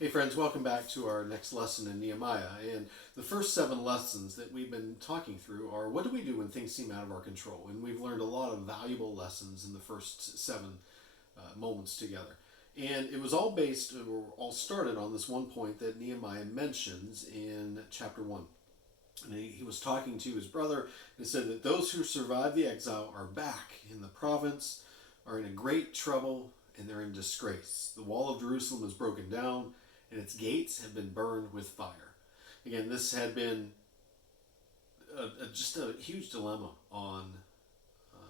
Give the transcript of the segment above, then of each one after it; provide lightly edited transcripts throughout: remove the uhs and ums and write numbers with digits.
Hey friends, welcome back to our next lesson in Nehemiah. And the first 7 lessons that we've been talking through are what do we do when things seem out of our control? And we've learned a lot of valuable lessons in the first 7 moments together. And it was all based, or all started on this one point that Nehemiah mentions in chapter 1. And he was talking to his brother and said that those who survived the exile are back in the province, are in a great trouble, and they're in disgrace. The wall of Jerusalem is broken down, and its gates have been burned with fire. Again, this had been just a huge dilemma on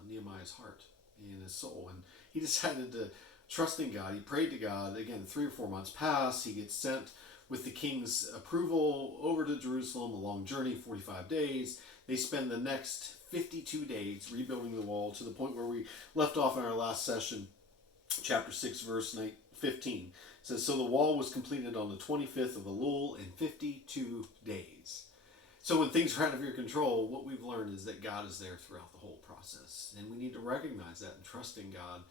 Nehemiah's heart and his soul. And he decided to trust in God. He prayed to God. Again, 3 or 4 months pass. He gets sent with the king's approval over to Jerusalem, a long journey, 45 days. They spend the next 52 days rebuilding the wall to the point where we left off in our last session, chapter 6, verse 15. It says, so the wall was completed on the 25th of Elul in 52 days. So when things are out of your control, what we've learned is that God is there throughout the whole process. And we need to recognize that and trust in God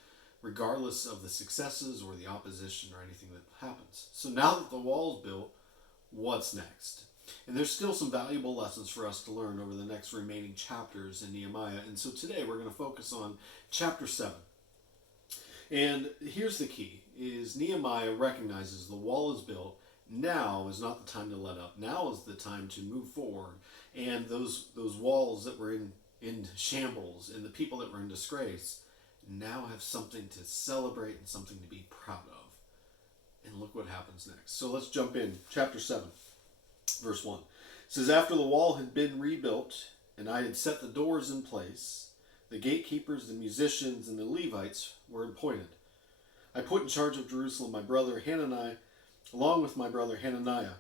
regardless of the successes or the opposition or anything that happens. So now that the wall is built, what's next? And there's still some valuable lessons for us to learn over the next remaining chapters in Nehemiah. And so today we're going to focus on chapter 7. And here's the key, is Nehemiah recognizes the wall is built. Now is not the time to let up. Now is the time to move forward. And those walls that were in shambles and the people that were in disgrace now have something to celebrate and something to be proud of. And look what happens next. So let's jump in. Chapter 7, verse 1. It says, after the wall had been rebuilt and I had set the doors in place, the gatekeepers, the musicians, and the Levites were appointed. I put in charge of Jerusalem my brother Hanani, along with my brother Hananiah,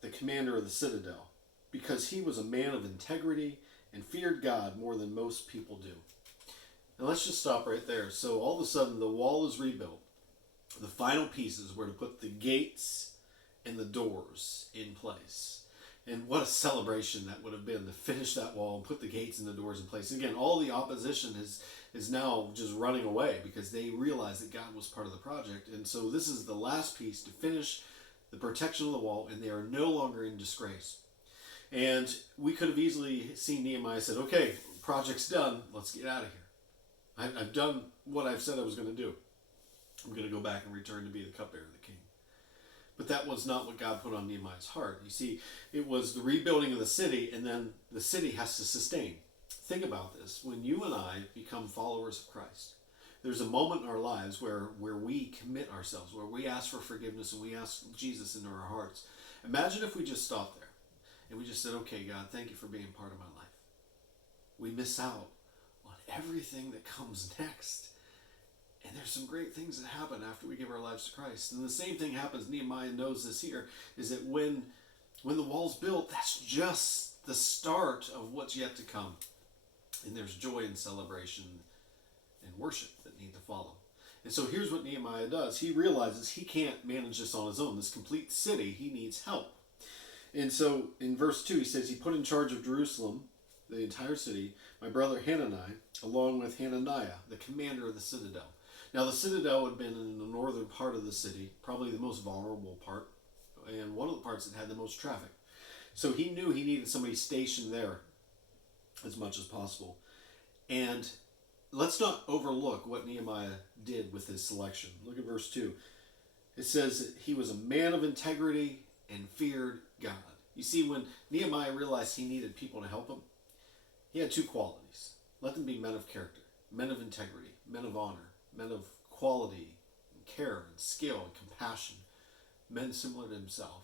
the commander of the citadel, because he was a man of integrity and feared God more than most people do. Now let's just stop right there. So all of a sudden the wall is rebuilt. The final pieces were to put the gates and the doors in place. And what a celebration that would have been to finish that wall and put the gates and the doors in place. Again, all the opposition is now just running away because they realize that God was part of the project. And so this is the last piece to finish the protection of the wall, and they are no longer in disgrace. And we could have easily seen Nehemiah said, okay, project's done, let's get out of here. I've done what I've said I was going to do. I'm going to go back and return to be the cupbearer of the king. But that was not what God put on Nehemiah's heart. You see, it was the rebuilding of the city, and then the city has to sustain. Think about this. When you and I become followers of Christ, there's a moment in our lives where we commit ourselves, where we ask for forgiveness and we ask Jesus into our hearts. Imagine if we just stopped there and we just said, okay, God, thank you for being part of my life. We miss out on everything that comes next. And there's some great things that happen after we give our lives to Christ. And the same thing happens, Nehemiah knows this here, is that when the wall's built, that's just the start of what's yet to come. And there's joy and celebration and worship that need to follow. And so here's what Nehemiah does. He realizes he can't manage this on his own. This complete city, he needs help. And so in verse 2, he says, he put in charge of Jerusalem, the entire city, my brother Hanani, along with Hananiah, the commander of the citadel. Now, the citadel had been in the northern part of the city, probably the most vulnerable part, and one of the parts that had the most traffic. So he knew he needed somebody stationed there as much as possible. And let's not overlook what Nehemiah did with his selection. Look at verse 2. It says that he was a man of integrity and feared God. You see, when Nehemiah realized he needed people to help him, he had 2 qualities. Let them be men of character, men of integrity, men of honor, men of quality and care and skill and compassion, men similar to himself.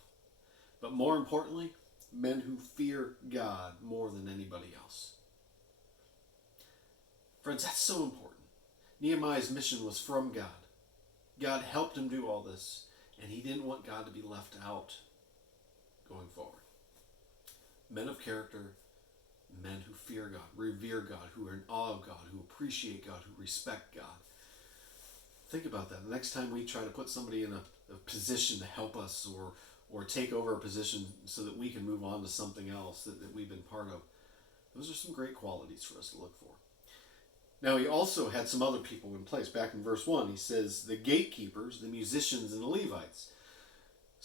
But more importantly, men who fear God more than anybody else. Friends, that's so important. Nehemiah's mission was from God. God helped him do all this, and he didn't want God to be left out going forward. Men of character, men who fear God, revere God, who are in awe of God, who appreciate God, who respect God. Think about that. The next time we try to put somebody in a position to help us or take over a position so that we can move on to something else that we've been part of, those are some great qualities for us to look for. Now, he also had some other people in place. Back in verse 1, he says, the gatekeepers, the musicians, and the Levites.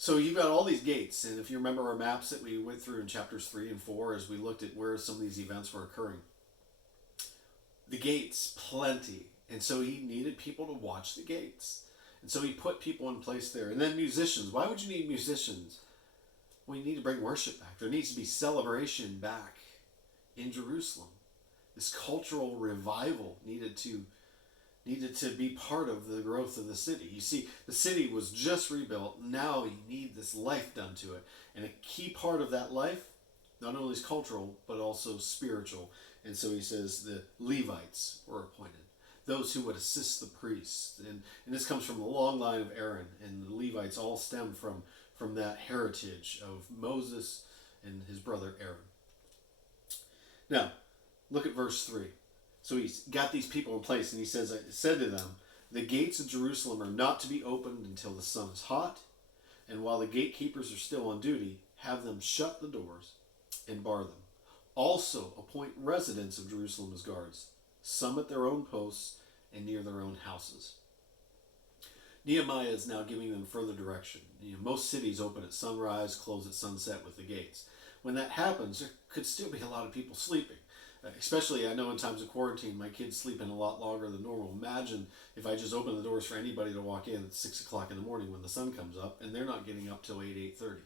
So you've got all these gates, and if you remember our maps that we went through in chapters 3 and 4 as we looked at where some of these events were occurring, the gates, plenty. And so he needed people to watch the gates. And so he put people in place there. And then musicians. Why would you need musicians? Well, you need to bring worship back. There needs to be celebration back in Jerusalem. This cultural revival needed to be part of the growth of the city. You see, the city was just rebuilt. Now you need this life done to it. And a key part of that life, not only is cultural, but also spiritual. And so he says the Levites were appointed, those who would assist the priests. And this comes from the long line of Aaron, and the Levites all stem from that heritage of Moses and his brother Aaron. Now, look at verse 3. So he's got these people in place, and he says, I said to them, the gates of Jerusalem are not to be opened until the sun is hot, and while the gatekeepers are still on duty, have them shut the doors and bar them. Also appoint residents of Jerusalem as guards, some at their own posts and near their own houses. Nehemiah is now giving them further direction. Most cities open at sunrise, close at sunset with the gates. When that happens, there could still be a lot of people sleeping. Especially, I know in times of quarantine, my kids sleep in a lot longer than normal. Imagine if I just open the doors for anybody to walk in at 6 o'clock in the morning when the sun comes up, and they're not getting up till 8:30.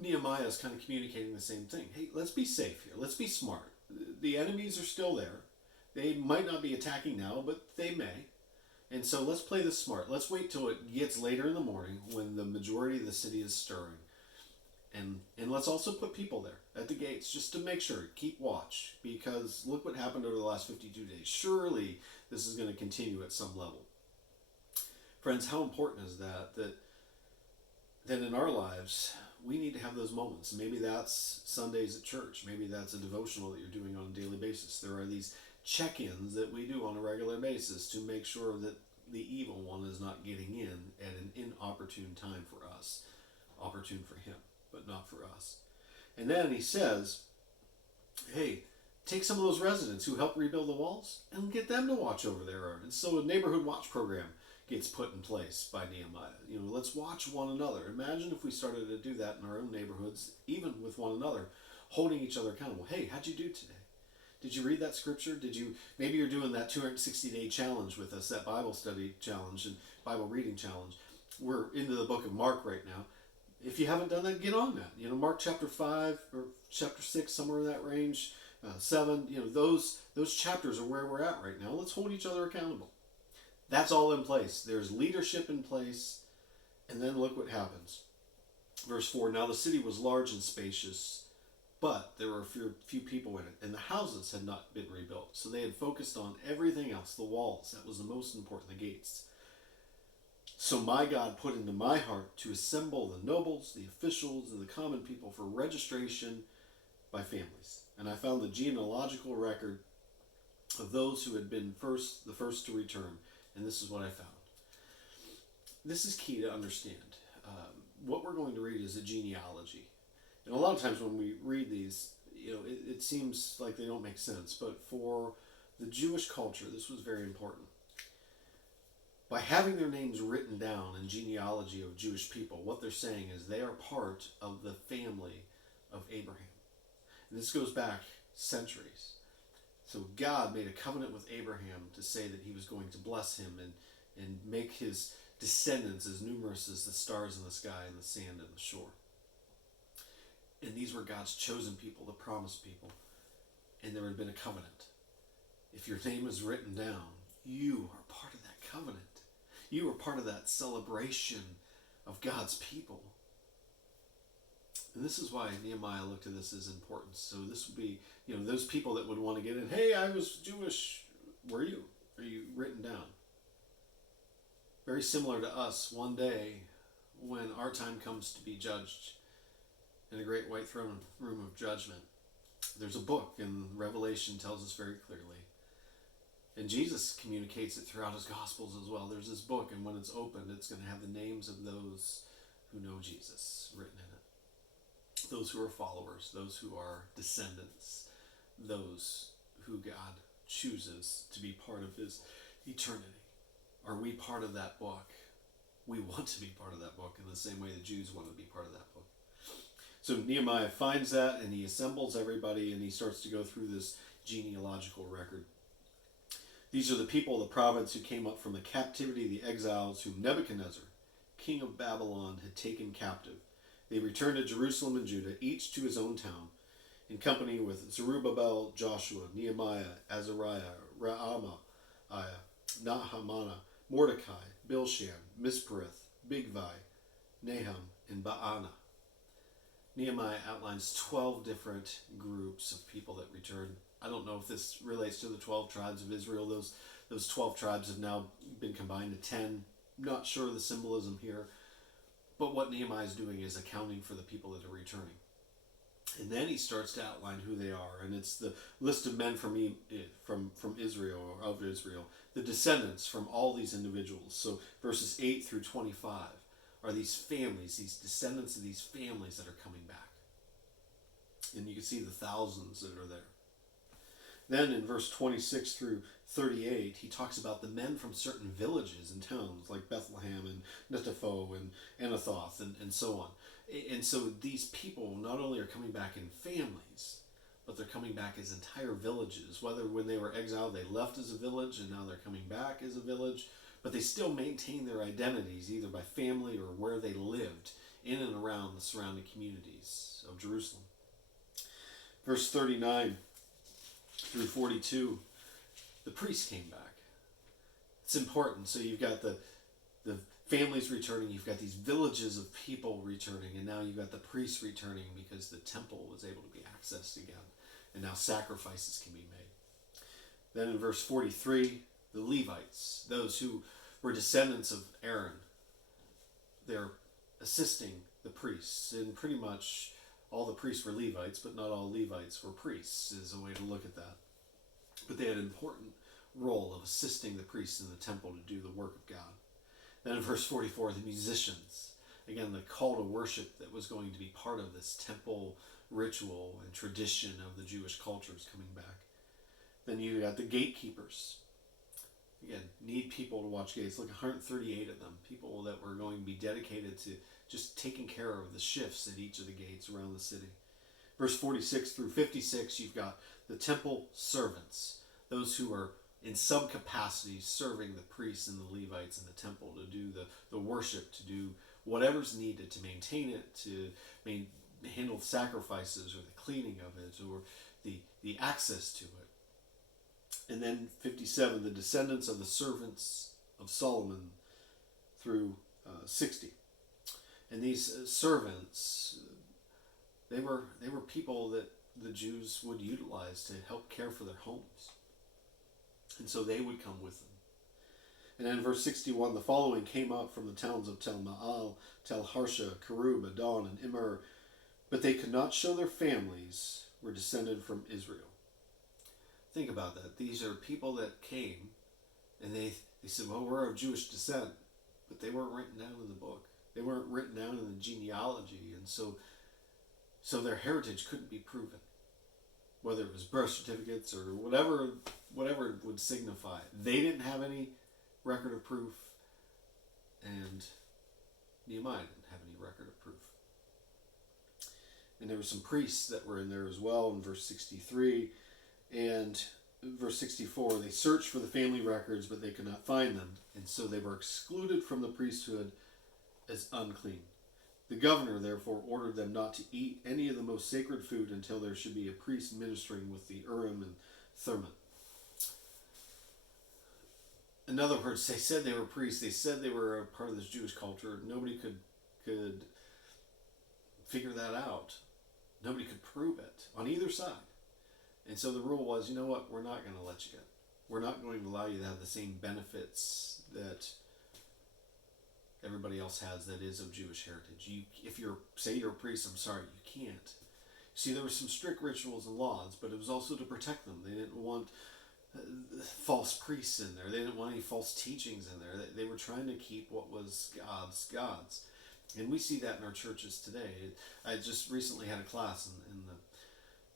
Nehemiah is kind of communicating the same thing. Hey, let's be safe here. Let's be smart. The enemies are still there. They might not be attacking now, but they may. And so let's play this smart. Let's wait till it gets later in the morning when the majority of the city is stirring. And let's also put people there at the gates just to make sure. Keep watch, because look what happened over the last 52 days. Surely this is going to continue at some level. Friends, how important is that in our lives, we need to have those moments. Maybe that's Sundays at church. Maybe that's a devotional that you're doing on a daily basis. There are these check-ins that we do on a regular basis to make sure that the evil one is not getting in at an inopportune time for us. Opportune for him, but not for us. And then he says, hey, take some of those residents who helped rebuild the walls and get them to watch over there. And so a neighborhood watch program gets put in place by Nehemiah. Let's watch one another. Imagine if we started to do that in our own neighborhoods, even with one another, holding each other accountable. Hey, how'd you do today? Did you read that scripture? Maybe you're doing that 260-day challenge with us, that Bible study challenge and Bible reading challenge. We're into the book of Mark right now. If you haven't done that, get on that. Mark chapter 5 or chapter 6, somewhere in that range, 7, those chapters are where we're at right now. Let's hold each other accountable. That's all in place. There's leadership in place. And then look what happens. Verse 4, now the city was large and spacious, but there were a few people in it, and the houses had not been rebuilt. So they had focused on everything else, the walls. That was the most important, the gates. So my God put into my heart to assemble the nobles, the officials, and the common people for registration by families. And I found the genealogical record of those who had been the first to return. And this is what I found. This is key to understand. What we're going to read is a genealogy. And a lot of times when we read these, it seems like they don't make sense. But for the Jewish culture, this was very important. By having their names written down in genealogy of Jewish people, what they're saying is they are part of the family of Abraham. And this goes back centuries. So God made a covenant with Abraham to say that he was going to bless him and make his descendants as numerous as the stars in the sky and the sand and the shore. And these were God's chosen people, the promised people. And there had been a covenant. If your name is written down, you are part of that covenant. You are part of that celebration of God's people. And this is why Nehemiah looked at this as important. So this would be, those people that would want to get in, hey, I was Jewish. Were you? Are you written down? Very similar to us, one day when our time comes to be judged in a great white throne room of judgment. There's a book, and Revelation tells us very clearly. And Jesus communicates it throughout his Gospels as well. There's this book, and when it's opened, it's going to have the names of those who know Jesus written in it. Those who are followers, those who are descendants, those who God chooses to be part of his eternity. Are we part of that book? We want to be part of that book in the same way the Jews wanted to be part of that book. So Nehemiah finds that, and he assembles everybody, and he starts to go through this genealogical record. These are the people of the province who came up from the captivity of the exiles whom Nebuchadnezzar, king of Babylon, had taken captive. They returned to Jerusalem and Judah, each to his own town, in company with Zerubbabel, Joshua, Nehemiah, Azariah, Raamiah, Nahamana, Mordecai, Bilshan, Mispereth, Bigvai, Nahum, and Baana. Nehemiah outlines 12 different groups of people that returned. I don't know if this relates to the 12 tribes of Israel. Those 12 tribes have now been combined to 10. Not sure of the symbolism here. But what Nehemiah is doing is accounting for the people that are returning. And then he starts to outline who they are. And it's the list of men from Israel, or of Israel, the descendants from all these individuals. So verses 8 through 25 are these families, these descendants of these families that are coming back. And you can see the thousands that are there. Then in verse 26 through 38, he talks about the men from certain villages and towns like Bethlehem and Netopho and Anathoth and so on. And so these people not only are coming back in families, but they're coming back as entire villages. Whether when they were exiled they left as a village and now they're coming back as a village, but they still maintain their identities either by family or where they lived in and around the surrounding communities of Jerusalem. Verse 39 through 42, the priests came back. It's important. So you've got the families returning, you've got these villages of people returning, and now you've got the priests returning because the temple was able to be accessed again, and now sacrifices can be made. Then in verse 43, the Levites, those who were descendants of Aaron, they're assisting the priests, and pretty much all the priests were Levites, but not all Levites were priests, is a way to look at that. But they had an important role of assisting the priests in the temple to do the work of God. Then in verse 44, the musicians. Again, the call to worship that was going to be part of this temple ritual and tradition of the Jewish culture is coming back. Then you got the gatekeepers. Again, need people to watch gates. Look, 138 of them. People that were going to be dedicated to just taking care of the shifts at each of the gates around the city. Verse 46 through 56, you've got the temple servants. Those who are in some capacity serving the priests and the Levites in the temple to do the worship, to do whatever's needed to maintain it, to handle the sacrifices or the cleaning of it or the access to it. And then 57, the descendants of the servants of Solomon through 60. And these servants, they were people that the Jews would utilize to help care for their homes. And so they would come with them. And then in verse 61, the following came up from the towns of Tel Ma'al, Tel Harsha, Kerub, Adon, and Immer, but they could not show their families were descended from Israel. Think about that. These are people that came, and they said, well, we're of Jewish descent, but they weren't written down in the book. They weren't written down in the genealogy, and so their heritage couldn't be proven. Whether it was birth certificates or whatever it would signify. They didn't have any record of proof, and Nehemiah didn't have any record of proof. And there were some priests that were in there as well in verse 63. And verse 64, they searched for the family records, but they could not find them. And so they were excluded from the priesthood as unclean. The governor, therefore, ordered them not to eat any of the most sacred food until there should be a priest ministering with the Urim and Thummim. In other words, they said they were priests. They said they were a part of this Jewish culture. Nobody could figure that out. Nobody could prove it on either side. And so the rule was, you know what, we're not going to let you go. We're not going to allow you to have the same benefits that everybody else has that is of Jewish heritage. If you're a priest, I'm sorry, you can't. See, there were some strict rituals and laws, but it was also to protect them. They didn't want false priests in there. They didn't want any false teachings in there. They were trying to keep what was God's. And we see that in our churches today. I just recently had a class, and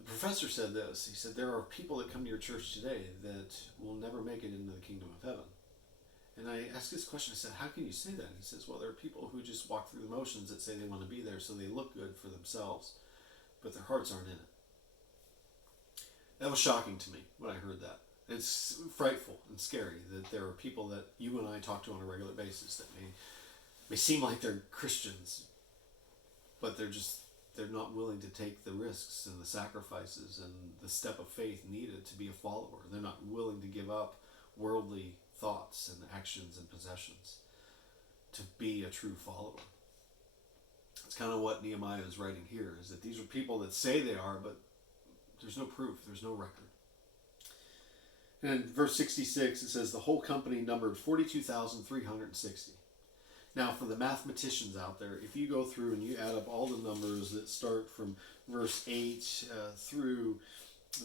the professor said this. He said, there are people that come to your church today that will never make it into the kingdom of heaven. And I asked this question, I said, how can you say that? And he says, well, there are people who just walk through the motions that say they want to be there so they look good for themselves, but their hearts aren't in it. That was shocking to me when I heard that. It's frightful and scary that there are people that you and I talk to on a regular basis that may seem like they're Christians, but they're not willing to take the risks and the sacrifices and the step of faith needed to be a follower. They're not willing to give up worldly thoughts and actions and possessions to be a true follower. It's kind of what Nehemiah is writing here, is that these are people that say they are, but there's no proof, there's no record. And in verse 66, it says, the whole company numbered 42,360. Now, for the mathematicians out there, if you go through and you add up all the numbers that start from verse 8 through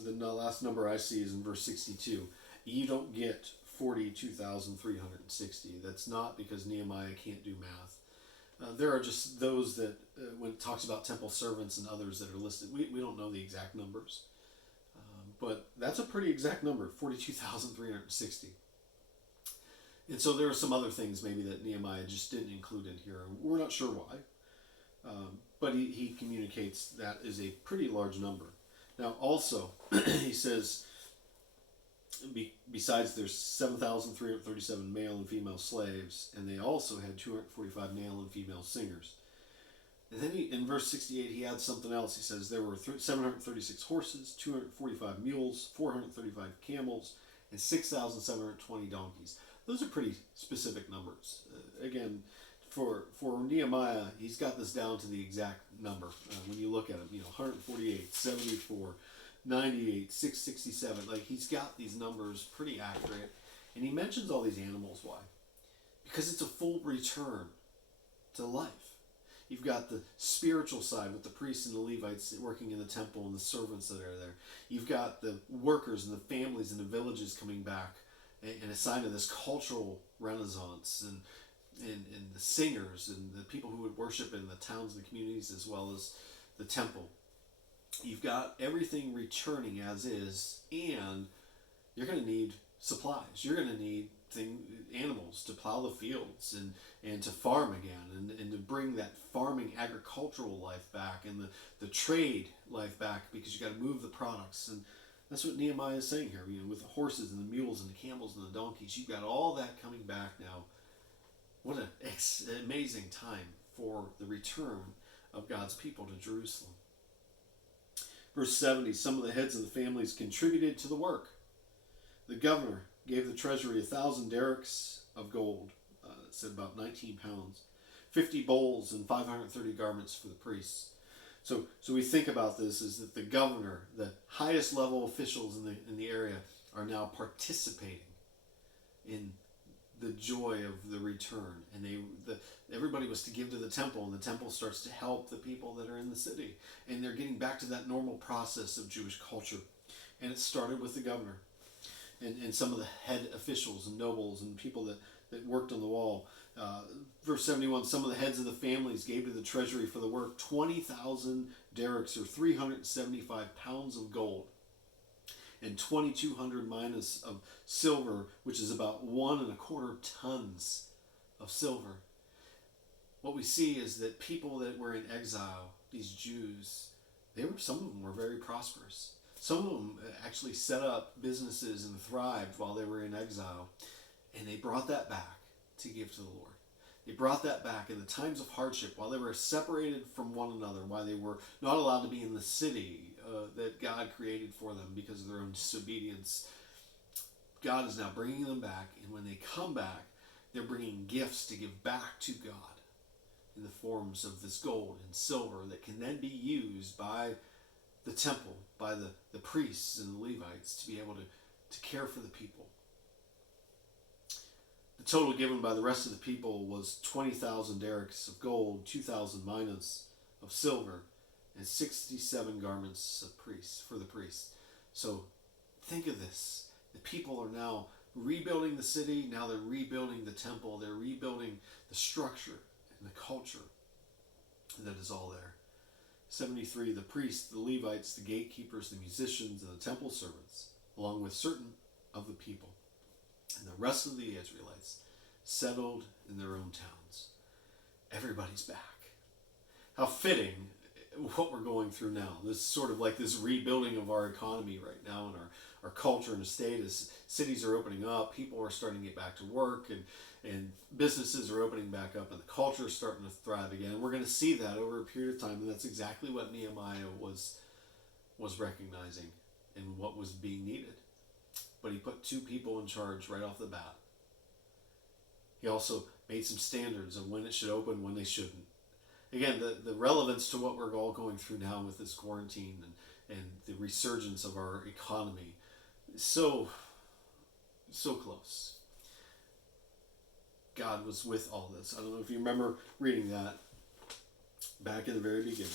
the last number I see is in verse 62, you don't get 42,360. That's not because Nehemiah can't do math. There are just those that, when it talks about temple servants and others that are listed, we don't know the exact numbers. But that's a pretty exact number, 42,360. And so there are some other things maybe that Nehemiah just didn't include in here. We're not sure why. But he communicates that is a pretty large number. Now also, he says, besides there's 7,337 male and female slaves, and they also had 245 male and female singers. And then in verse 68, he adds something else. He says there were 736 horses, 245 mules, 435 camels, and 6,720 donkeys. Those are pretty specific numbers. Again, for Nehemiah, he's got this down to the exact number. When you look at him, 148, 74, 98, 667. Like, he's got these numbers pretty accurate. And he mentions all these animals. Why? Because it's a full return to life. You've got the spiritual side with the priests and the Levites working in the temple and the servants that are there. You've got the workers and the families and the villages coming back, and a sign of this cultural renaissance, and the singers and the people who would worship in the towns and the communities as well as the temple. You've got everything returning as is, and you're going to need supplies. You're going to need animals to plow the fields and to farm again, and to bring that farming agricultural life back, and the trade life back, because you got to move the products. And that's what Nehemiah is saying here. With the horses and the mules and the camels and the donkeys, you've got all that coming back now. What an amazing time for the return of God's people to Jerusalem. Verse 70, some of the heads of the families contributed to the work. The governor gave the treasury 1,000 derricks of gold. It said about 19 pounds. 50 bowls and 530 garments for the priests. So we think about this is that the governor, the highest level officials in the area, are now participating in the joy of the return. And everybody was to give to the temple, and the temple starts to help the people that are in the city. And they're getting back to that normal process of Jewish culture. And it started with the governor and some of the head officials and nobles and people that worked on the wall. Verse 71, some of the heads of the families gave to the treasury for the work 20,000 derricks, or 375 pounds of gold, and 2,200 minas of silver, which is about 1.25 tons of silver. What we see is that people that were in exile, these Jews, some of them were very prosperous. Some of them actually set up businesses and thrived while they were in exile, and they brought that back to give to the Lord. They brought that back in the times of hardship, while they were separated from one another, while they were not allowed to be in the city that God created for them because of their own disobedience. God is now bringing them back, and when they come back, they're bringing gifts to give back to God in the forms of this gold and silver that can then be used by the temple, by the priests and the Levites, to be able to care for the people. The total given by the rest of the people was 20,000 derricks of gold, 2,000 minas of silver, and 67 garments of priests for the priests. So think of this. The people are now rebuilding the city. Now they're rebuilding the temple. They're rebuilding the structure and the culture that is all there. 73, the priests, the Levites, the gatekeepers, the musicians, and the temple servants, along with certain of the people, and the rest of the Israelites, settled in their own towns. Everybody's back. How fitting what we're going through now. This sort of like this rebuilding of our economy right now, and our culture and state, as cities are opening up, people are starting to get back to work, and businesses are opening back up, and the culture is starting to thrive again. And we're going to see that over a period of time, and that's exactly what Nehemiah was recognizing and what was being needed. But he put 2 people in charge right off the bat. He also made some standards of when it should open, when they shouldn't. Again, the relevance to what we're all going through now with this quarantine and the resurgence of our economy is so close. God was with all this. I don't know if you remember reading that back in the very beginning.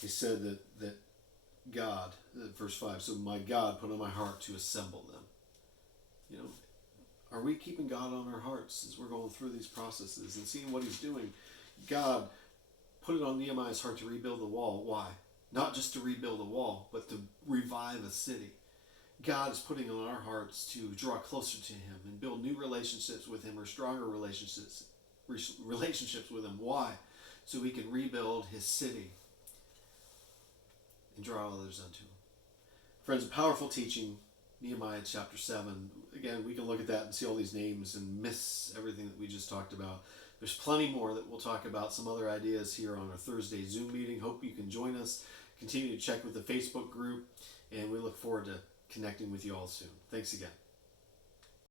He said that God, verse 5, so my God put on my heart to assemble them. You know, are we keeping God on our hearts as we're going through these processes and seeing what he's doing? God put it on Nehemiah's heart to rebuild the wall. Why? Not just to rebuild a wall, but to revive a city. God is putting on our hearts to draw closer to him and build new relationships with him, or stronger relationships with him. Why? So we can rebuild his city and draw others unto him. Friends, powerful teaching, Nehemiah chapter 7. Again, we can look at that and see all these names and miss everything that we just talked about. There's plenty more that we'll talk about, some other ideas here on our Thursday Zoom meeting. Hope you can join us. Continue to check with the Facebook group, and we look forward to connecting with you all soon. Thanks again.